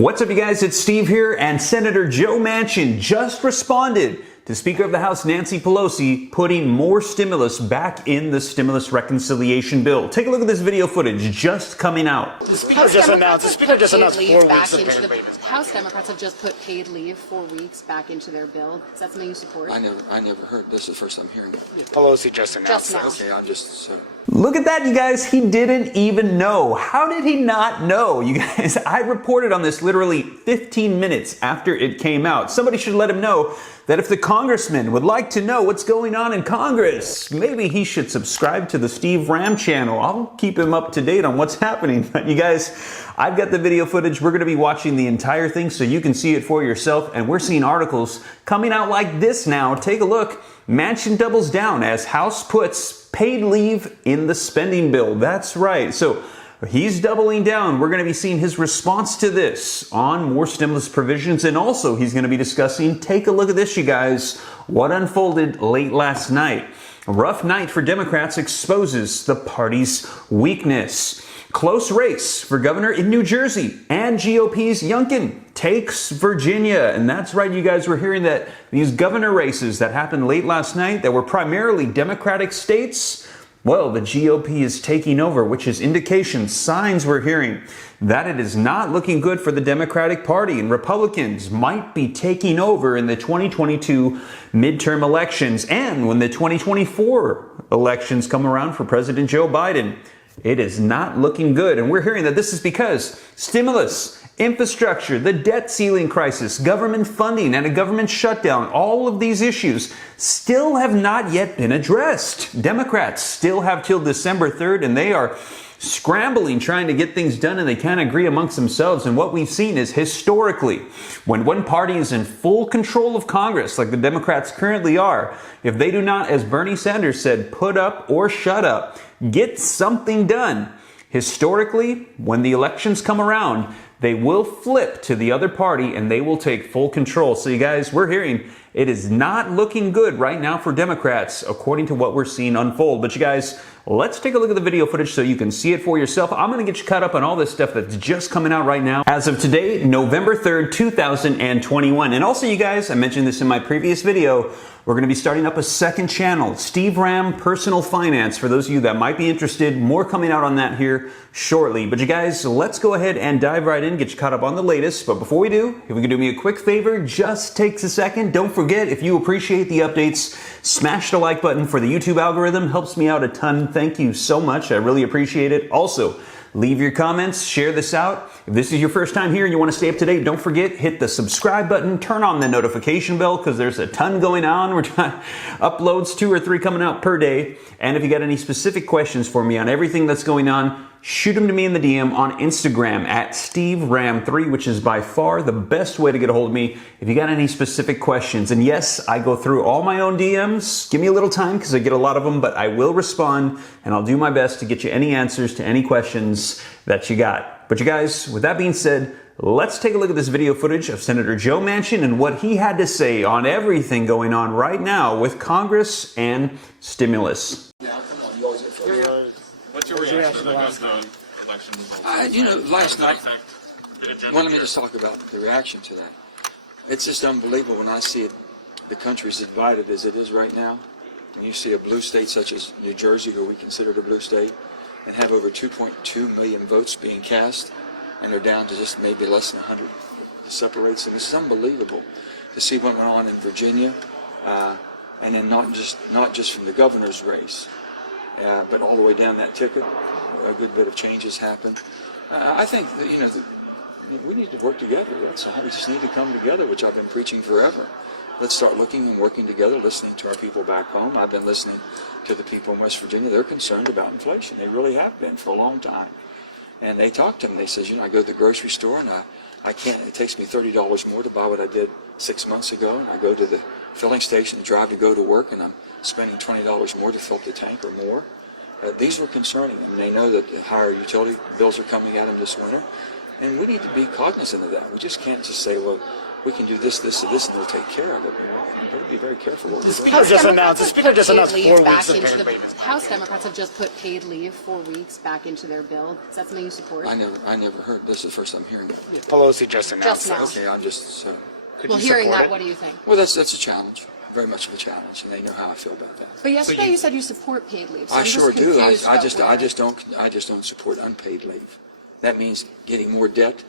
What's up, you guys? It's Steve here, and Senator Joe Manchin just responded to Speaker of the House Nancy Pelosi putting more stimulus back in the stimulus reconciliation bill. Take a look at this video footage just coming out. The Speaker just announced 4 weeks of paid leave. House Democrats have just put paid leave 4 weeks back into their bill. Is that something you support? I never heard. This is the first I'm hearing it. Pelosi just announced Just Okay, I'm just so. Look at that, you guys. He didn't even know. How did he not know? You guys, I reported on this literally 15 minutes after it came out. Somebody should let him know that if the congressman would like to know what's going on in Congress, maybe he should subscribe to the Steve Ram channel. I'll keep him up to date on what's happening. But you guys, I've got the video footage. We're going to be watching the entire thing so you can see it for yourself. And we're seeing articles coming out like this now. Take a look. Manchin doubles down as House puts paid leave in the spending bill. That's right. So he's doubling down. We're going to be seeing his response to this on more stimulus provisions. And also he's going to be discussing, take a look at this, you guys, what unfolded late last night. A rough night for Democrats exposes the party's weakness. Close race for governor in New Jersey, and GOP's Youngkin takes Virginia. And that's right, you guys, were hearing that these governor races that happened late last night that were primarily Democratic states, well, the GOP is taking over, which is indications, signs we're hearing that it is not looking good for the Democratic Party, and Republicans might be taking over in the 2022 midterm elections. And when the 2024 elections come around for President Joe Biden, it is not looking good. And we're hearing that this is because stimulus, infrastructure, the debt ceiling crisis, government funding, and a government shutdown, all of these issues still have not yet been addressed. Democrats still have till December 3rd, and they are scrambling, trying to get things done, and they can't agree amongst themselves. And what we've seen is, historically, when one party is in full control of Congress, like the Democrats currently are, if they do not, as Bernie Sanders said, put up or shut up, get something done, historically, when the elections come around, they will flip to the other party and they will take full control. So you guys, we're hearing it is not looking good right now for Democrats, according to what we're seeing unfold. But you guys, let's take a look at the video footage so you can see it for yourself. I'm going to get you caught up on all this stuff that's just coming out right now. As of today, November 3rd, 2021. And also, you guys, I mentioned this in my previous video, we're going to be starting up a second channel, Steve Ram Personal Finance. For those of you that might be interested, more coming out on that here shortly. But you guys, let's go ahead and dive right in, get you caught up on the latest. But before we do, if you can do me a quick favor, just takes a second. Don't forget, if you appreciate the updates, smash the like button for the YouTube algorithm. Helps me out a ton. Thank you so much. I really appreciate it. Also, leave your comments, share this out. If this is your first time here and you want to stay up to date, don't forget, hit the subscribe button, turn on the notification bell, because there's a ton going on. We're trying uploads 2 or 3 coming out per day. And if you got any specific questions for me on everything that's going on, shoot them to me in the DM on Instagram at SteveRam3, which is by far the best way to get a hold of me if you got any specific questions. And yes, I go through all my own DMs. Give me a little time because I get a lot of them, but I will respond and I'll do my best to get you any answers to any questions that you got. But you guys, with that being said, let's take a look at this video footage of Senator Joe Manchin and what he had to say on everything going on right now with Congress and stimulus. What's your reaction to the last night? Last night, well, let me just talk about the reaction to that. It's just unbelievable when I see it, the country's divided as it is right now. And you see a blue state such as New Jersey, who we consider a blue state, and have over 2.2 million votes being cast, and they're down to just maybe less than 100. It separates them. This is unbelievable to see what went on in Virginia, and then not just from the governor's race, but all the way down that ticket. A good bit of changes happened. I think that, we need to work together. That's all. We just need to come together, which I've been preaching forever. Let's start looking and working together, listening to our people back home. I've been listening to the people in West Virginia. They're concerned about inflation. They really have been for a long time. And they talk to them. They says, I go to the grocery store and I can't. It takes me $30 more to buy what I did 6 months ago. And I go to the filling station and drive to go to work, and I'm spending $20 more to fill up the tank or more. These were concerning them. They know that higher utility bills are coming at them this winter. And we need to be cognizant of that. We just can't just say, well, we can do this, this, and this, and they'll take care of it. We better be very careful what we're doing. The Speaker just announced 4 weeks of paid leave. House Democrats have just put paid leave 4 weeks back into their bill. Is that something you support? I never heard. This is the first I'm hearing it. Pelosi just announced Just now. this. Okay, I'm just. Well, hearing that, what do you think? Well, that's a challenge. Very much of a challenge, and they know how I feel about that. But yesterday you said you support paid leave. So I I'm sure just do. confused I about just don't support unpaid leave. That means getting more debt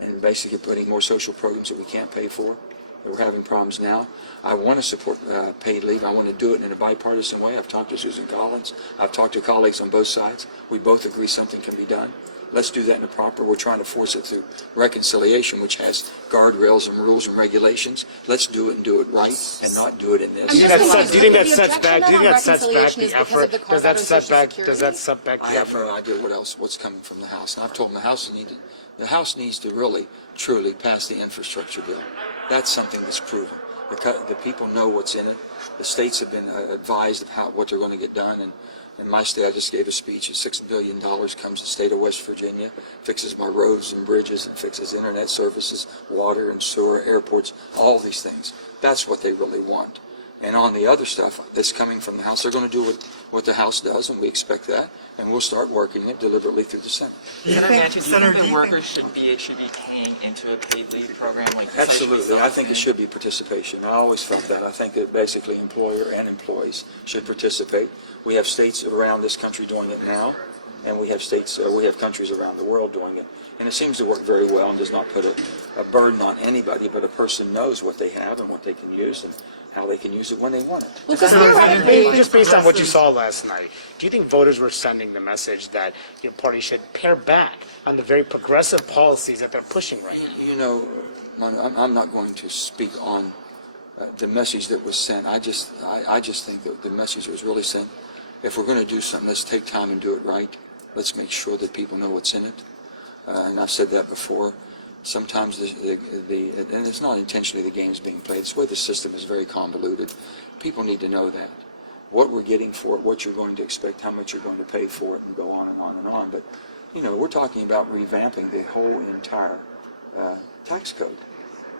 and basically putting more social programs that we can't pay for. That we're having problems now. I want to support paid leave. I want to do it in a bipartisan way. I've talked to Susan Collins. I've talked to colleagues on both sides. We both agree something can be done. Let's do that in a proper. We're trying to force it through reconciliation, which has guardrails and rules and regulations. Let's do it and do it right, and not do it in this. Do you think that sets back? Do you think that sets back reconciliation the is because effort? of the Does that carve-out on set Social back? Security? Does that set back I the have no effort? idea what's coming from the House, and I've told them the House needs to really, truly pass the infrastructure bill. That's something that's proven. The people know what's in it. The states have been advised of what they're going to get done, and in my state, I just gave a speech. $6 billion comes to the state of West Virginia, fixes my roads and bridges, and fixes internet services, water and sewer, airports, all these things. That's what they really want. And on the other stuff that's coming from the House, they're going to do what the House does, and we expect that, and we'll start working it deliberately through the Senate. Senator Manchin, do you think the workers should be paying into a paid leave program like this? Absolutely. I think it should be participation. I always felt that. I think that basically employer and employees should participate. We have states around this country doing it now, and we have countries around the world doing it. And it seems to work very well and does not put a burden on anybody, but a person knows what they have and what they can use and how they can use it when they want it. Well, because theoretically, Just based on what you saw last night, do you think voters were sending the message that your party should pare back on the very progressive policies that they're pushing right now? You know, I'm not going to speak on the message that was sent. I just think that the message was really sent. If we're going to do something, let's take time and do it right. Let's make sure that people know what's in it. And I've said that before. Sometimes and it's not intentionally the game's being played. It's the way the system is very convoluted. People need to know that. What we're getting for it, what you're going to expect, how much you're going to pay for it, and go on and on and on. But, you know, we're talking about revamping the whole entire tax code.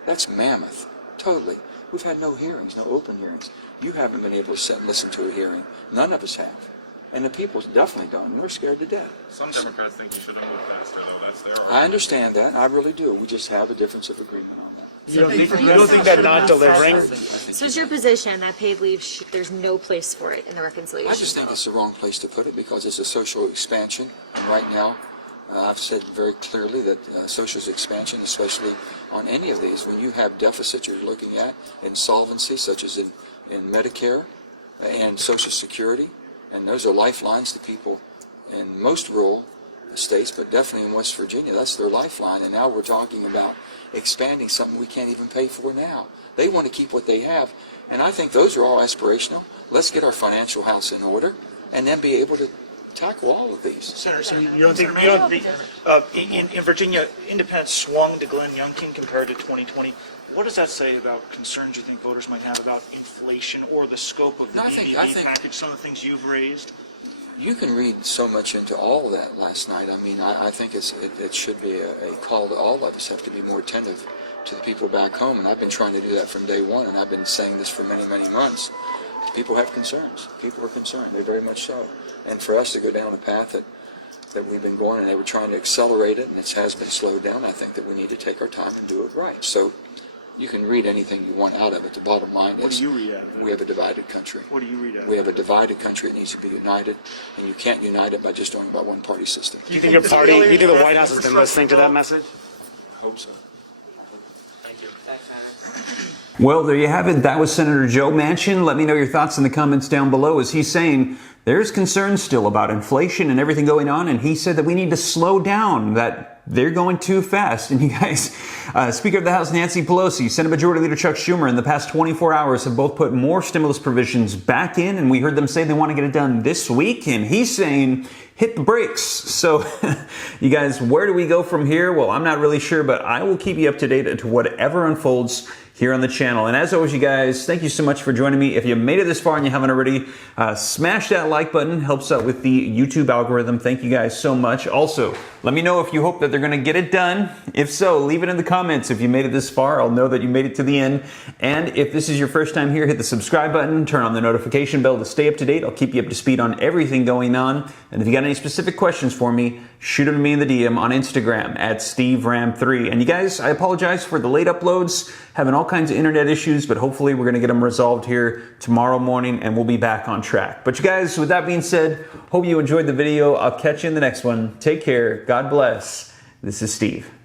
That's mammoth, totally. We've had no hearings, no open hearings. You haven't been able to sit and listen to a hearing. None of us have. And the people definitely don't, and we're scared to death. Some Democrats think you should have moved faster, though. That's their I understand that. I really do. We just have a difference of agreement on that. You don't think that not delivering? So is your position that paid leave, there's no place for it in the reconciliation? I just think it's the wrong place to put it because it's a social expansion. And right now, I've said very clearly that social expansion, especially on any of these, when you have deficits you're looking at, insolvency, such as in Medicare and Social Security, and those are lifelines to people in most rural states, but definitely in West Virginia, that's their lifeline. And now we're talking about expanding something we can't even pay for now. They want to keep what they have, and I think those are all aspirational. Let's get our financial house in order, and then be able to tackle all of these. Senator, so you don't think in Virginia, independents swung to Glenn Youngkin compared to 2020. What does that say about concerns you think voters might have about inflation or the scope of the I think package, some of the things you've raised? You can read so much into all of that last night. I mean, I think it should be a call to all of us have to be more attentive to the people back home, and I've been trying to do that from day one, and I've been saying this for many, many months. People have concerns. People are concerned. They're very much so. And for us to go down a path that we've been going, and they were trying to accelerate it, and it has been slowed down, I think that we need to take our time and do it right. So you can read anything you want out of it. The bottom line What is do you read out of it? we have a divided country. What do you read out of We have a divided country that needs to be united, and you can't unite it by just doing about one party system. Do you think your party, do you think the White House has been listening to that message? I hope so. Thank you. Well, there you have it. That was Senator Joe Manchin. Let me know your thoughts in the comments down below. As he's saying, there's concerns still about inflation and everything going on, and he said that we need to slow down, that they're going too fast. And you guys, Speaker of the House Nancy Pelosi, Senate Majority Leader Chuck Schumer, in the past 24 hours have both put more stimulus provisions back in, and we heard them say they want to get it done this week, and he's saying hit the brakes. So you guys, where do we go from here? Well, I'm not really sure, but I will keep you up to date to whatever unfolds here on the channel. And as always, you guys, thank you so much for joining me. If you made it this far and you haven't already, smash that like button. Helps out with the YouTube algorithm. Thank you guys so much. Also, let me know if you hope that they're going to get it done. If so, leave it in the comments. If you made it this far, I'll know that you made it to the end. And if this is your first time here, hit the subscribe button, turn on the notification bell to stay up to date. I'll keep you up to speed on everything going on. And if you got any specific questions for me, shoot them to me in the DM on Instagram at SteveRam3. And you guys, I apologize for the late uploads. Having all kinds of internet issues, but hopefully we're going to get them resolved here tomorrow morning and we'll be back on track. But you guys, with that being said, hope you enjoyed the video. I'll catch you in the next one. Take care. God bless. This is Steve.